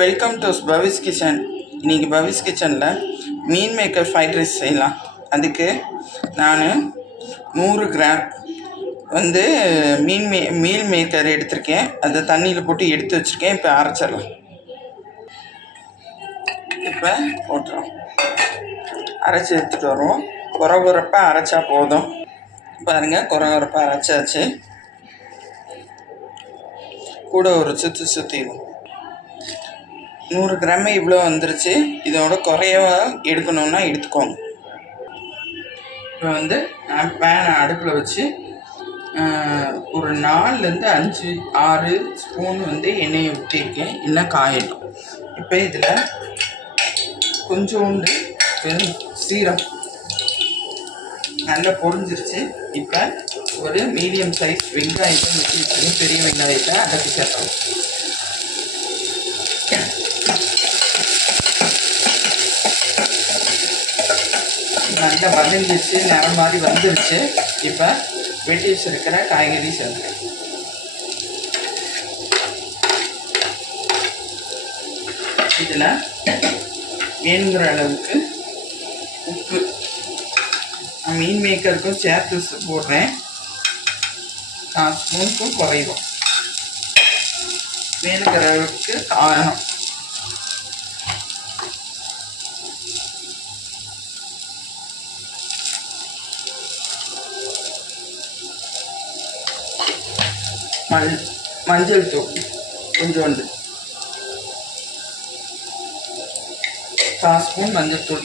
Welcome to Pavis kitchen இன்றைக்கி பவிஸ் கிச்சனில் மீன் maker fried rice செய்யலாம். அதுக்கு நான் நூறு கிராம் வந்து மீன் மே மீல் மேக்கர் எடுத்திருக்கேன். அதை தண்ணியில் போட்டு எடுத்து வச்சுருக்கேன். இப்போ அரைச்சிடலாம். இப்போ போட்டுறோம். அரைச்சி எடுத்துகிட்டு வருவோம். குறை குறைப்பாக அரைச்சா போதும். பாருங்கள் குறை குறைப்பாக அரைச்சாச்சு. கூட ஒரு சுற்றி சுற்றிடும் நூறு கிராம் இவ்வளோ வந்துருச்சு. இதோட குறையவா எடுக்கணும்னா எடுத்துக்கோங்க. இப்போ வந்து நான் பேனை அடுப்பில் வச்சு ஒரு நாலுலேருந்து அஞ்சு ஆறு ஸ்பூன் வந்து எண்ணெயை ஊற்றிருக்கேன். இன்னும் காயட்டும். இப்போ இதில் கொஞ்சோண்டு வெறும் சீரம் நல்லா பொறிஞ்சிருச்சு இப்போ ஒரு மீடியம் சைஸ் வெங்காயத்தை வெட்டி பெரிய வெங்காயத்தை அடக்கி சேர்த்தோம் நல்லா வதங்கிடுச்சு நிறம் மாதிரி வந்துருச்சு. இப்போ வெட்டி வச்சுருக்கிற காய்கறி சேர்க்கிறேன் இதில் வேணுங்கிற அளவுக்கு உப்பு மீன் மேக்கருக்கும் சேர்த்து போடுறேன். கால் ஸ்பூனுக்கும் குறையும். வேணுங்கிற அளவுக்கு காரம். மஞ் மஞ்சள் தூள் கொஞ்சோண்டு கால் ஸ்பூன் மஞ்சள் தூள்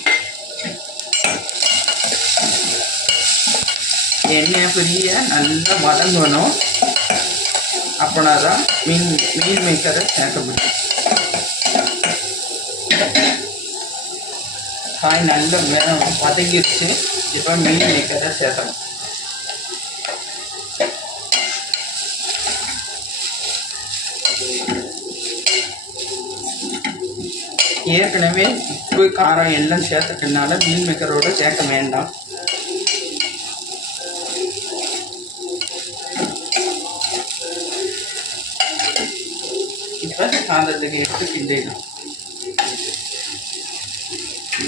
எண்ணெய் பெரிய நல்லா வதங்கணும் அப்படின்னா தான் மீன் மீன் மேக்கரை சேர்க்க முடியும் காய் நல்லா வே- வதங்கிடுச்சு இப்போ மீன் மேக்கரை சேர்த்தணும் ஏற்கனவே உப்பு காரம் எல்லாம் சேர்த்துக்கனால மீன் மேக்கரோடு சேர்க்க வேண்டாம். இப்போ சாதத்துக்கு எடுத்து கிண்டிடலாம்.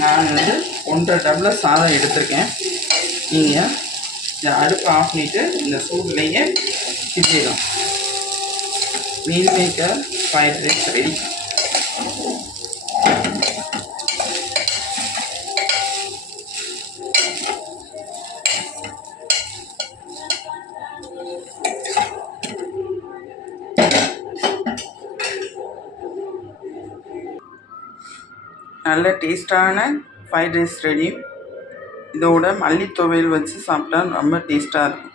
நான் வந்து ஒன்றரை டம்ளர் சாதம் எடுத்திருக்கேன். நீங்கள் இந்த அடுப்பு ஆஃப் பண்ணிவிட்டு இந்த சூட்லேயே கிண்டிடலாம். மீன் மேக்கர் ஃப்ரைட் ரைஸ் ரெடி நல்ல டேஸ்ட்டான ஃப்ரைட் ரைஸ் ரெடி. இதோட மல்லித் துவையல் வச்சு சாப்பிட்டா ரொம்ப டேஸ்ட்டாக இருக்கும்.